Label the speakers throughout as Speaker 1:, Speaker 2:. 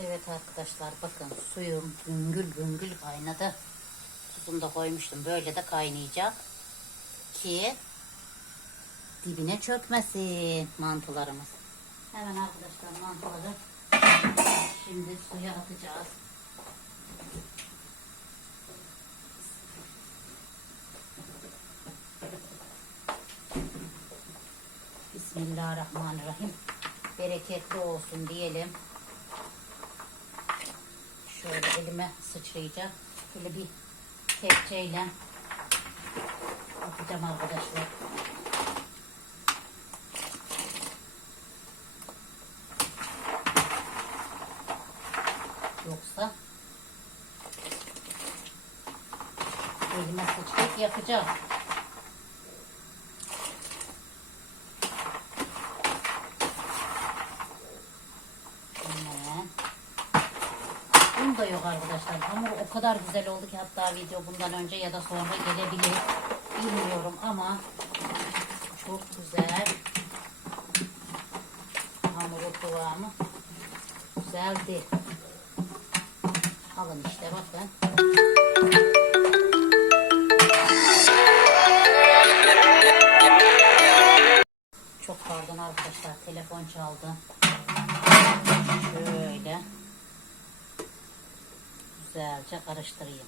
Speaker 1: Evet arkadaşlar bakın suyum güngül güngül kaynadı. Tuzunu da koymuştum. Böyle de kaynayacak. Ki dibine çökmesin mantılarımız. Hemen arkadaşlar mantıları şimdi suya atacağız. Bismillahirrahmanirrahim. Bereketli olsun diyelim. Şöyle elime sıçrayacak. Şöyle bir kepçeyle atacağım arkadaşlar. Yoksa elime sıçrayıp yakacağım. Hemen. Un da yok arkadaşlar. Hamur o kadar güzel oldu ki hatta video bundan önce ya da sonra gelebilir. Bilmiyorum ama çok güzel. Hamuru kıvamı güzeldi. Alın işte bakın. Çok pardon arkadaşlar telefon çaldı. Şöyle güzelce karıştırayım.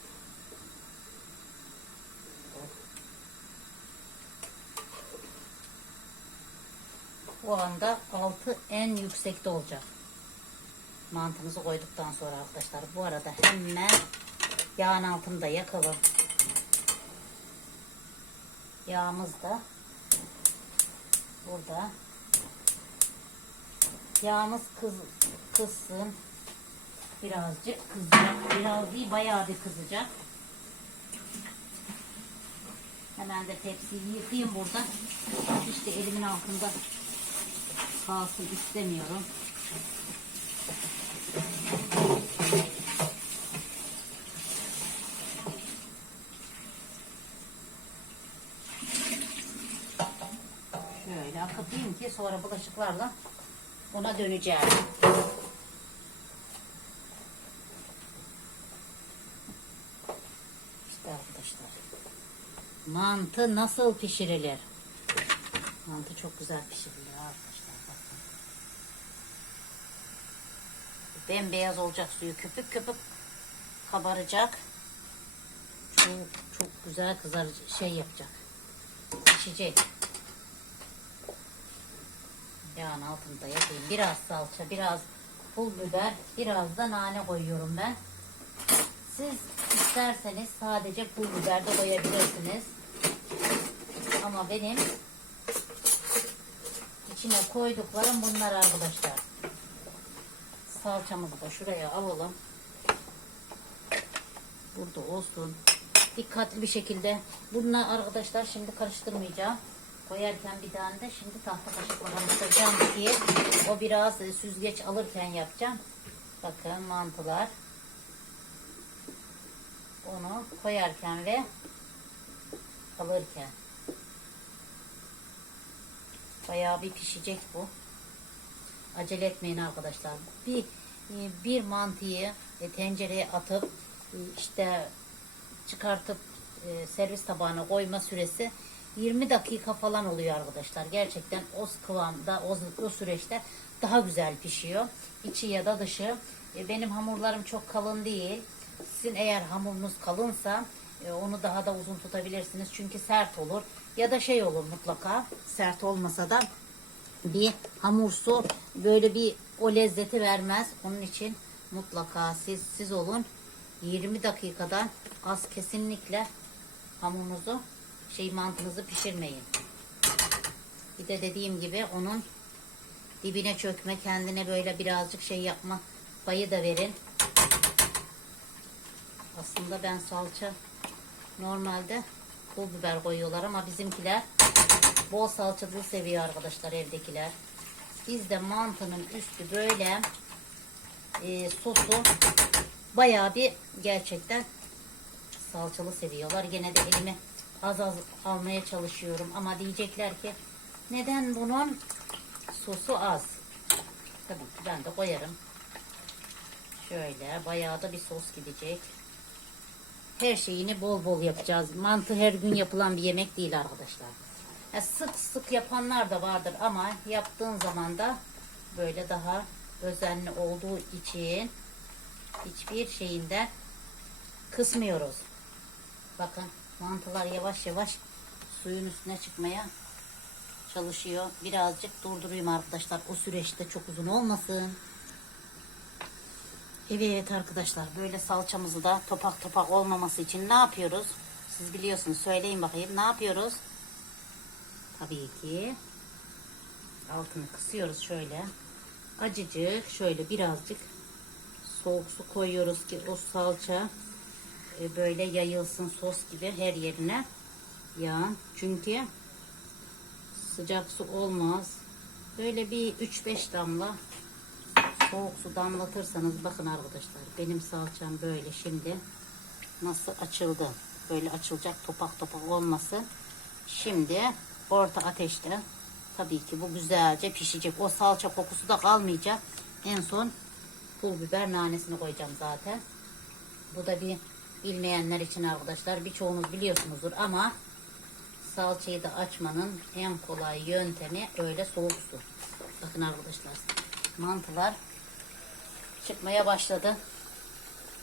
Speaker 1: Bu anda altı en yüksekte olacak. Mantımızı koyduktan sonra arkadaşlar. Bu arada hemen yağın altını da yakalım. Yağımız da burada. Yağımız kız, kızsın. Birazcık kızacak. Biraz değil bayağı bir kızacak. Hemen de tepsiyi yıkayayım burada. İşte elimin altında kalsın istemiyorum. Şöyle akıtayım ki sonra bulaşıklarla ona döneceğim. İşte arkadaşlar. Mantı nasıl pişirilir? Mantı çok güzel pişiriliyor arkadaşlar. Bakın. Bembeyaz olacak suyu köpük köpük kabaracak. Çok çok güzel kızar şey yapacak. Pişecek. Yağın altında yapayım. Biraz salça, biraz pul biber, biraz da nane koyuyorum ben. Siz isterseniz sadece pul biber de koyabilirsiniz. Ama benim içine koyduklarım bunlar arkadaşlar. Salçamızı da şuraya alalım. Burada olsun. Dikkatli bir şekilde. Bununla arkadaşlar şimdi karıştırmayacağım. Koyarken bir tane de şimdi tahta kaşıkla karıştıracağım ki o biraz e, süzgeç alırken yapacağım. Bakın mantılar. Onu koyarken ve alırken. Bayağı bir pişecek bu. Acele etmeyin arkadaşlar. Bir e, bir mantıyı e, tencereye atıp e, işte çıkartıp servis tabağına koyma süresi 20 dakika falan oluyor arkadaşlar. Gerçekten o kıvamda, o, süreçte daha güzel pişiyor. İçi ya da dışı. Benim hamurlarım çok kalın değil. Sizin eğer hamurunuz kalınsa e, onu daha da uzun tutabilirsiniz. Çünkü sert olur. Ya da şey olur mutlaka. Sert olmasa da bir hamursu böyle bir o lezzeti vermez. Onun için mutlaka siz siz olun. 20 dakikadan az kesinlikle hamurunuzu şey mantınızı pişirmeyin. Bir de dediğim gibi onun dibine çökme kendine böyle birazcık şey yapma payı da verin. Aslında ben salça normalde pul biber koyuyorlar ama bizimkiler bol salçalı seviyor arkadaşlar evdekiler. Bizde mantının üstü böyle e, sosu bayağı bir gerçekten salçalı seviyorlar. Gene de elime az az almaya çalışıyorum ama diyecekler ki neden bunun sosu az? Tabii ki ben de koyarım. Şöyle bayağı da bir sos gidecek. Her şeyini bol bol yapacağız. Mantı her gün yapılan bir yemek değil arkadaşlar. Ya sık sık yapanlar da vardır ama yaptığın zaman da böyle daha özenli olduğu için hiçbir şeyinden kısmıyoruz. Bakın mantılar yavaş yavaş suyun üstüne çıkmaya çalışıyor. Birazcık durdurayım arkadaşlar. O süreçte çok uzun olmasın. Evet arkadaşlar böyle salçamızı da topak topak olmaması için ne yapıyoruz? Siz biliyorsunuz söyleyin bakayım ne yapıyoruz? Tabii ki altını kısıyoruz şöyle. Acıcık şöyle birazcık soğuk su koyuyoruz ki o salça e, böyle yayılsın sos gibi her yerine yağın. Çünkü sıcak su olmaz. Böyle bir 3-5 damla soğuk su damlatırsanız bakın arkadaşlar benim salçam böyle şimdi nasıl açıldı. Böyle açılacak topak topak olmasın. Şimdi orta ateşte tabii ki bu güzelce pişecek. O salça kokusu da kalmayacak. En son pul biber nanesini koyacağım zaten. Bu da bir bilmeyenler için arkadaşlar birçoğunuz biliyorsunuzdur ama salçayı da açmanın en kolay yöntemi öyle soğuk su. Bakın arkadaşlar mantılar çıkmaya başladı.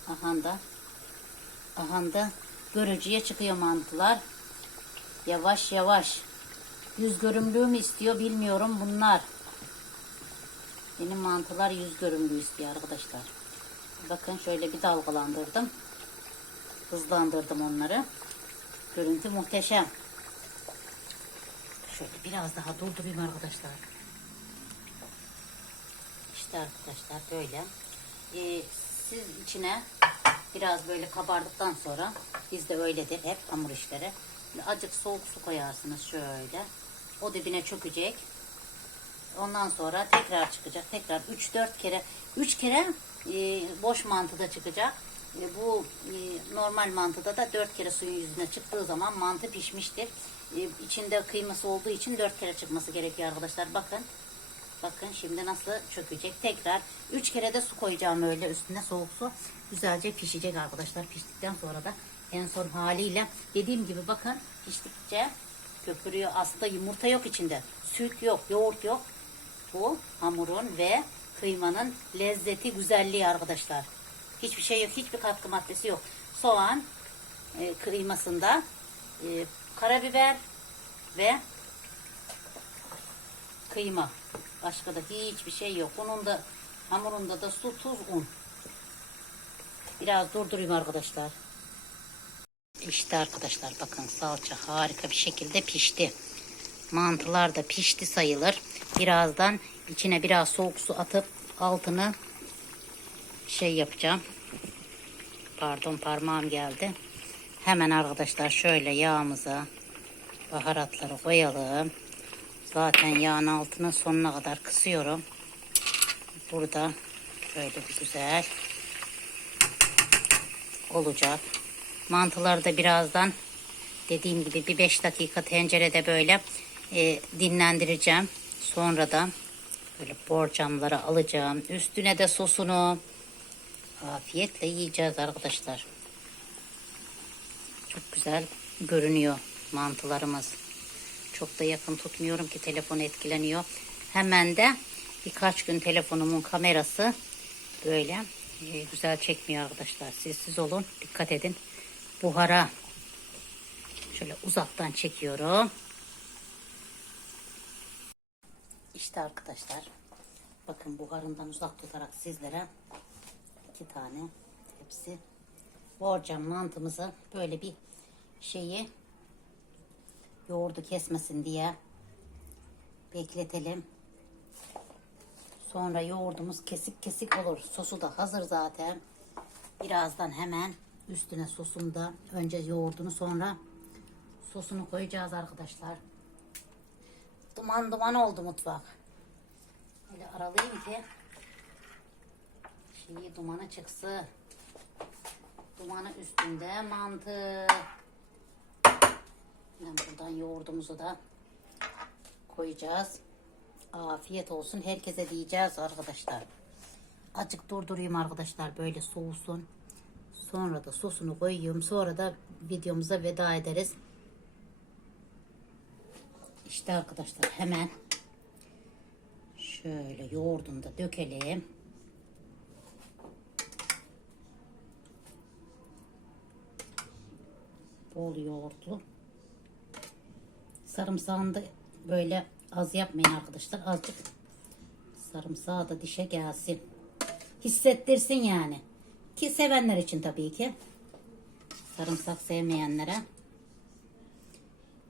Speaker 1: Ahanda. Ahanda görücüye çıkıyor mantılar. Yavaş yavaş. Yüz görümlüğü mü istiyor bilmiyorum bunlar. Benim mantılar yüz görümlüğü istiyor arkadaşlar. Bakın şöyle bir dalgalandırdım. Hızlandırdım onları. Görüntü muhteşem. Şöyle biraz daha durdurayım arkadaşlar. İşte arkadaşlar böyle. Ee, siz içine biraz böyle kabardıktan sonra bizde öyledir hep hamur işleri. Acık soğuk su koyarsınız şöyle. O dibine çökecek. Ondan sonra tekrar çıkacak. Tekrar 3-4 kere 3 kere e, boş mantıda çıkacak. E, bu e, normal mantıda da 4 kere suyun yüzüne çıktığı zaman mantı pişmiştir. E, içinde kıyması olduğu için 4 kere çıkması gerekiyor arkadaşlar. Bakın. Bakın şimdi nasıl çökecek. Tekrar 3 kere de su koyacağım öyle üstüne soğuk su. Güzelce pişecek arkadaşlar. Piştikten sonra da en son haliyle dediğim gibi bakın piştikçe köpürüyor. Aslında yumurta yok içinde. Süt yok, yoğurt yok. Bu hamurun ve kıymanın lezzeti, güzelliği arkadaşlar. Hiçbir şey yok, hiçbir katkı maddesi yok. Soğan e, kıymasında e, karabiber ve kıyma. Başka da hiçbir şey yok. Bunun da hamurunda da su, tuz, un. Biraz durdurayım arkadaşlar. İşte arkadaşlar bakın salça harika bir şekilde pişti. Mantılar da pişti sayılır. Birazdan içine biraz soğuk su atıp altını şey yapacağım. Pardon parmağım geldi. Hemen arkadaşlar şöyle yağımıza baharatları koyalım. Zaten yağın altını sonuna kadar kısıyorum. Burada böyle bir güzel olacak. Mantıları da birazdan dediğim gibi bir 5 dakika tencerede böyle e, dinlendireceğim. Sonra da böyle borcamları alacağım. Üstüne de sosunu afiyetle yiyeceğiz arkadaşlar. Çok güzel görünüyor mantılarımız. Çok da yakın tutmuyorum ki telefon etkileniyor. Hemen de birkaç gün telefonumun kamerası böyle e, güzel çekmiyor arkadaşlar. Sessiz olun. Dikkat edin. Buhara şöyle uzaktan çekiyorum. İşte arkadaşlar. Bakın buharından uzak tutarak sizlere iki tane hepsi borcam mantımızı böyle bir şeyi yoğurdu kesmesin diye bekletelim. Sonra yoğurdumuz kesik kesik olur. Sosu da hazır zaten. Birazdan hemen üstüne sosunu da önce yoğurdunu sonra sosunu koyacağız arkadaşlar. Duman duman oldu mutfak. Böyle aralayayım ki şeyi dumanı çıksın. Dumanı üstünde mantı. Hemen buradan yoğurdumuzu da koyacağız. Afiyet olsun herkese diyeceğiz arkadaşlar. Azıcık durdurayım arkadaşlar böyle soğusun. Sonra da sosunu koyayım. Sonra da videomuza veda ederiz. İşte arkadaşlar hemen şöyle yoğurdunu da dökelim. Bol yoğurtlu. Sarımsağını da böyle az yapmayın arkadaşlar. Azıcık sarımsağı da dişe gelsin. Hissettirsin yani. Ki sevenler için tabii ki. Sarımsak sevmeyenlere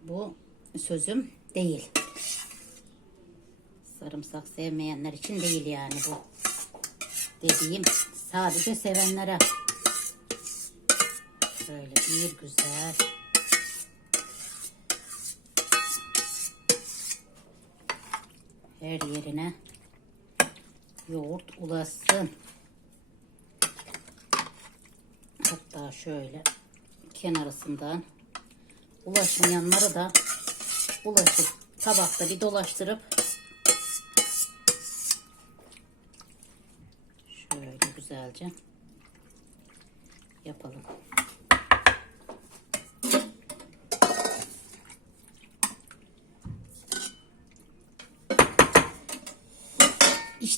Speaker 1: bu sözüm değil. Sarımsak sevmeyenler için değil yani bu. Dediğim sadece sevenlere. Böyle bir güzel her yerine yoğurt ulaşsın. Hatta şöyle kenarısından ulaşmayanları da ulaşıp tabakta bir dolaştırıp şöyle güzelce yapalım.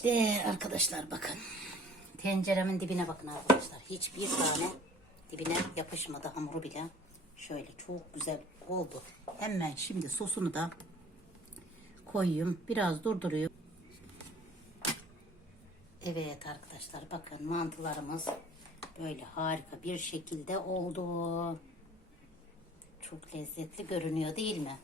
Speaker 1: İşte arkadaşlar bakın. Tenceremin dibine bakın arkadaşlar. Hiçbir tane dibine yapışmadı hamuru bile. Şöyle çok güzel oldu. Hemen şimdi sosunu da koyayım. Biraz durduruyorum. Evet arkadaşlar bakın mantılarımız böyle harika bir şekilde oldu. Çok lezzetli görünüyor değil mi?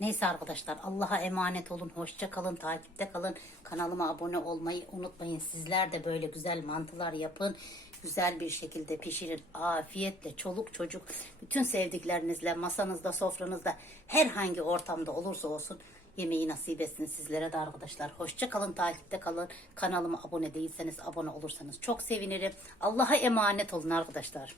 Speaker 1: Neyse arkadaşlar Allah'a emanet olun. Hoşça kalın, takipte kalın. Kanalıma abone olmayı unutmayın. Sizler de böyle güzel mantılar yapın. Güzel bir şekilde pişirin. Afiyetle çoluk çocuk bütün sevdiklerinizle masanızda, sofranızda herhangi ortamda olursa olsun yemeği nasip etsin sizlere de arkadaşlar. Hoşça kalın, takipte kalın. Kanalıma abone değilseniz abone olursanız çok sevinirim. Allah'a emanet olun arkadaşlar.